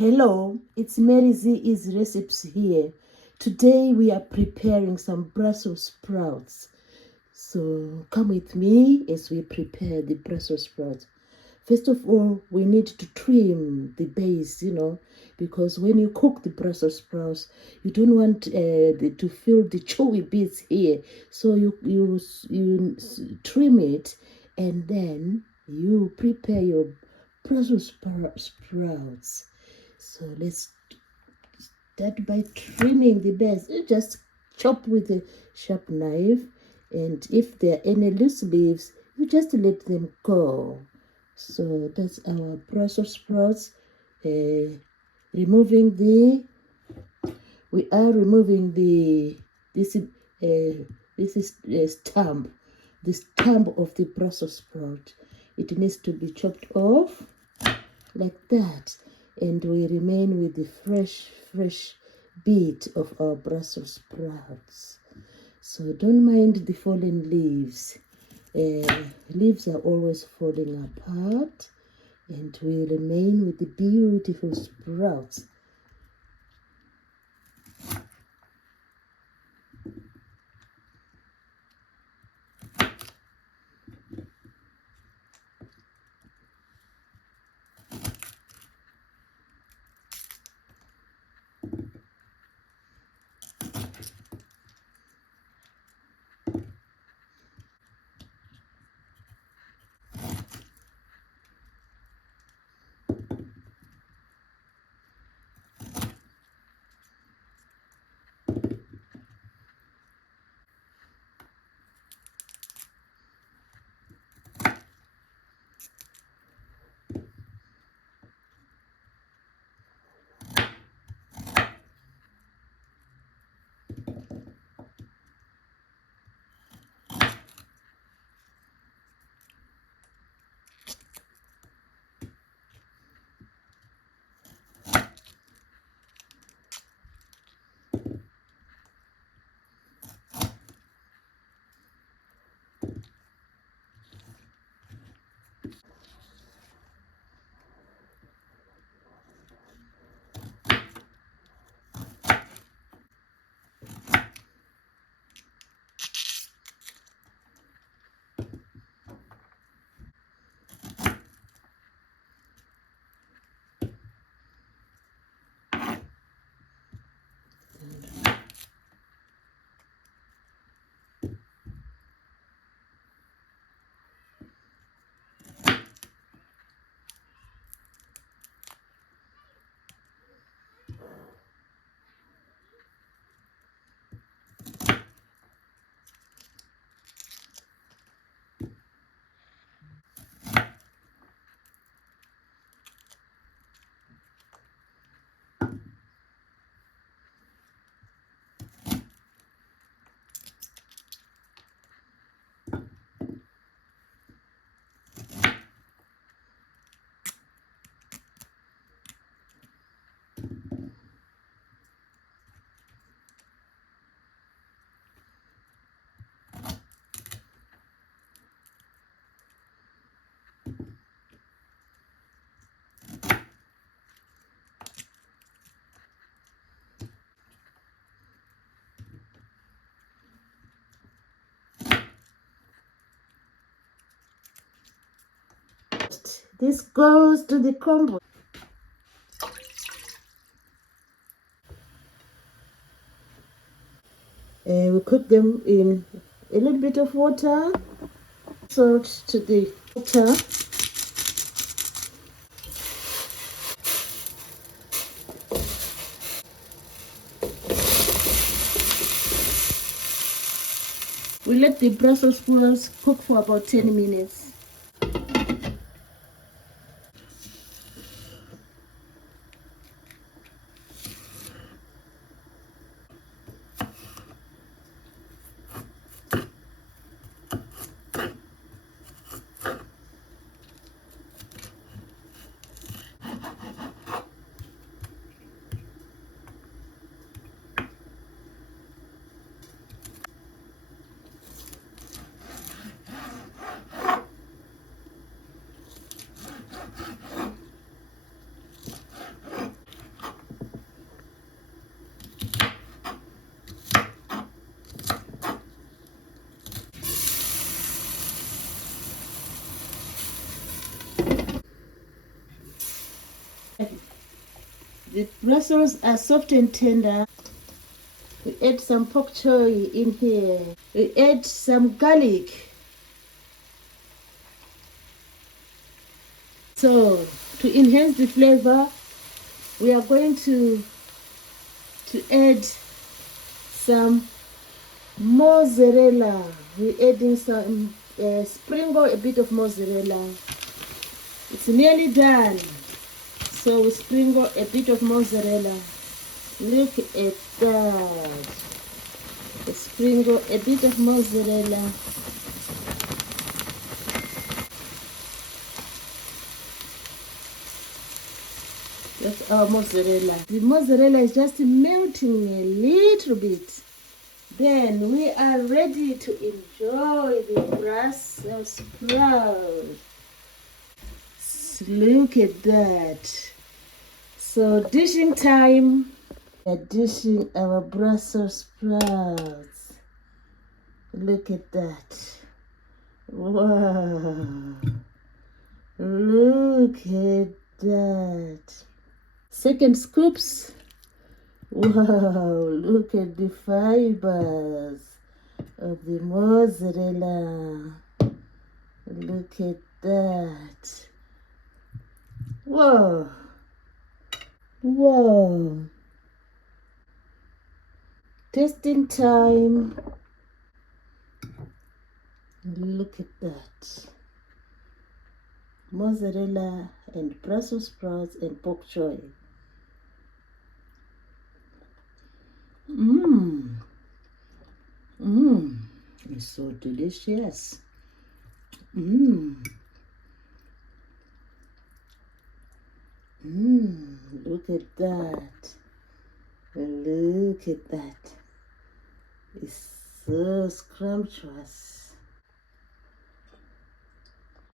Hello, it's Mary Z's Recipes here. Today we are preparing some Brussels sprouts. So come with me as we prepare the Brussels sprouts. First of all, we need to trim the base, because when you cook the Brussels sprouts, you don't want to feel the chewy bits here. So you trim it, and then you prepare your Brussels sprouts. So let's start by trimming the base. You just chop with a sharp knife, and if there are any loose leaves, you just let them go. So that's our Brussels sprouts. Removing the we are removing the this is stump, the stump of the Brussels sprout. It needs to be chopped off like that, and we remain with the fresh bit of our Brussels sprouts. So don't mind the fallen leaves. Leaves are always falling apart, and we remain with the beautiful sprouts. This goes to the compost. We cook them in a little bit of water, salt to the water. We let the Brussels sprouts cook for about 10 minutes. The Brussels are soft and tender. We add some pork choy in here. We add some garlic. So to enhance the flavor, we are going to add some mozzarella. We're adding some sprinkle a bit of mozzarella. It's nearly done. So we sprinkle a bit of mozzarella. Look at that. We sprinkle a bit of mozzarella. That's our mozzarella. The mozzarella is just melting a little bit. Then we are ready to enjoy the Brussels sprout. Look at that. So dishing time. We are dishing our Brussels sprouts. Look at that. Wow. Look at that. Second scoops. Wow, look at the fibers of the mozzarella. Look at that. Whoa. Whoa. Tasting time. Look at that. Mozzarella and Brussels sprouts and pork choy. Mmm. Mmm. It's so delicious. Mmm. Mmm. Look at that. Look at that. It's so scrumptious.